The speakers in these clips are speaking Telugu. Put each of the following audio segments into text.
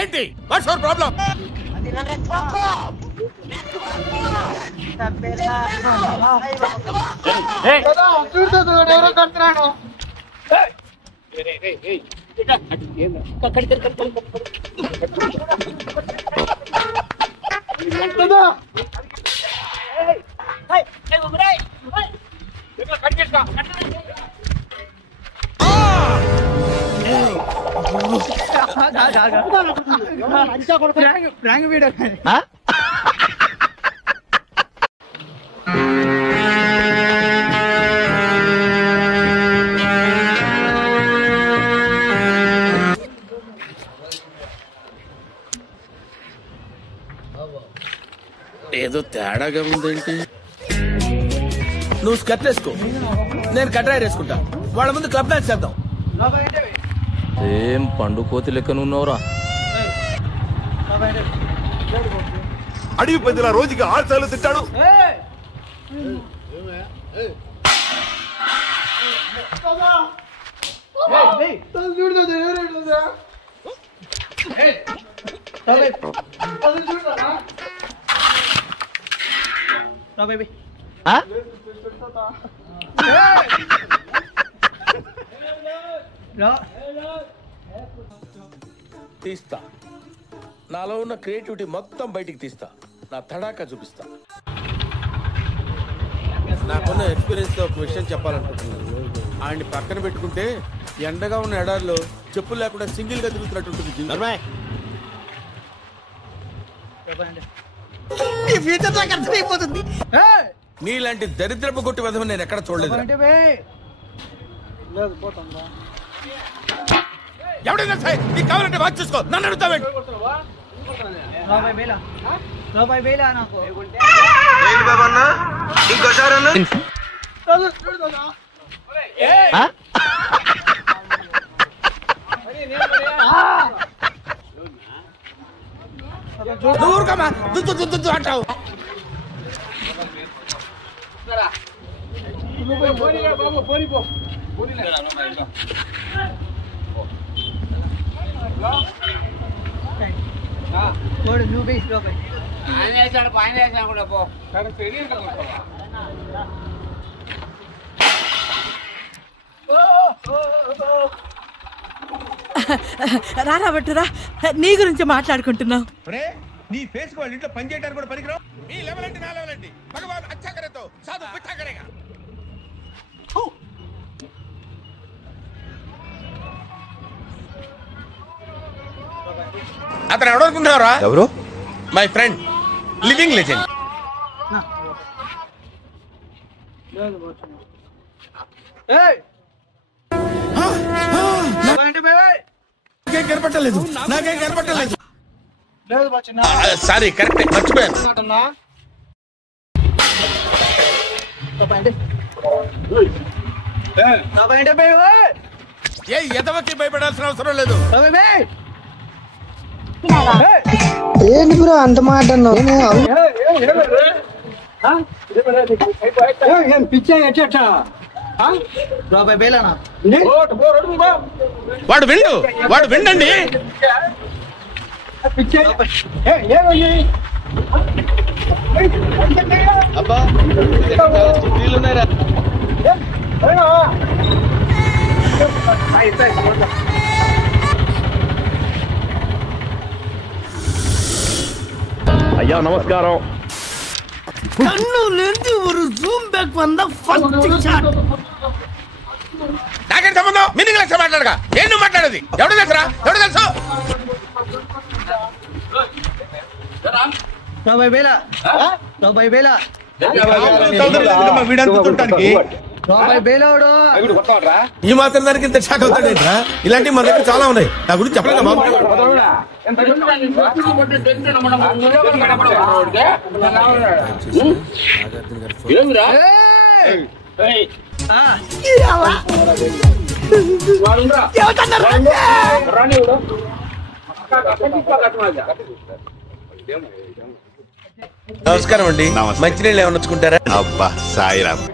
ఏంటి వాట్స్ యువర్ ప్రాబ్లం? ఏదో తేడాగా ఉందేంటి? నువ్వు స్కర్ట్ వేసుకో, నేను కట్రాయర్ వేసుకుంటా. వాళ్ళ ముందు క్లబ్ డాన్స్ చేద్దాం. ఏం పండు కోతి లెక్కన ఉన్నావురా? అడిగి పెద్దల రోజుకి 6 సార్లు తింటాడు. తీస్తా, నాలో ఉన్న క్రియేటివిటీ మొత్తం బయటికి తీస్తా, నా తడాకా చూపిస్తా. నాకున్న ఎక్స్పీరియన్స్ తో ఒక విషయం చెప్పాలనుకుంటున్నాను. ఆయన్ని పక్కన పెట్టుకుంటే ఎండగా ఉన్న ఎడారిలో చెప్పులు లేకుండా సింగిల్ గా తిరుగుతున్నట్టుంటుంది. నీలాంటి దరిద్రపు కొట్టి విధం నేను ఎక్కడ చూడలేదు. ఎవడైనా సరే నీకు కావాలంటే వాచ్ చూసుకో, నన్ను అడుగుతావేంటి? దూరుకమ్మా దుద్దు అంటావు. రారా బట్టురా, నీ గురించి మాట్లాడుకుంటున్నావు. నీ ఫేస్ వాళ్ళ ఇంట్లో పని చేయడానికి కూడా పనికిరావు. మీ లెవెల్ అంటే నా లెవెల్ అంటే భగవాన్ అచ్చా కరేతో సాధు పిచ్చా కరేగా. అతను ఎవడనుకుంటున్నారా? ఎవరు? My friend, living legend. నాకేం కనపట్టలేదు, నాకేం కనపట్టలేదు. సారీ, కరెక్ట్, మర్చిపోయాను. ఏ ఎదవకి భయపడాల్సిన అవసరం లేదు. ఏంటి బ్రో అంత మాట అన్నావు? వాడు విండు, వాడు విండండి. అబ్బా ஐயா நமஸ்காரம். కన్నులేంది ఒక జూమ్ బ్యాక్ వంద ఫస్ట్ షాట్. నాకేం సంబంధం? మీనింగ్ లెక్క మాట్లాడగా ఏం నువ్వు మాట్లాడేది? ఎవడు తెలుసురా? ఎవడు తెలుసు? ఈ మాత్రం దానికి ఇంత షాక్ అవుతాడేంట్రా? ఇలాంటివి మన దగ్గర చాలా ఉన్నాయి. నా గురించి చెప్పలేదా బాబు? నమస్కారం అండి. మంచినీళ్ళు ఏమన్నా వచ్చుకుంటారా? అబ్బా సాయిరామ్.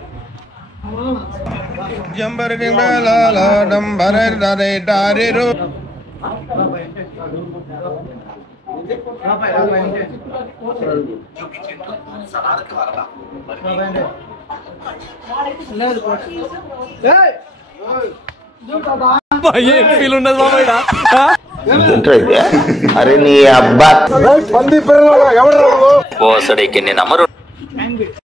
ఫీల్ ఉన్నది మామయ్య. అరే నీ అబ్బా ఓ సడేకి నేను అమ్మరు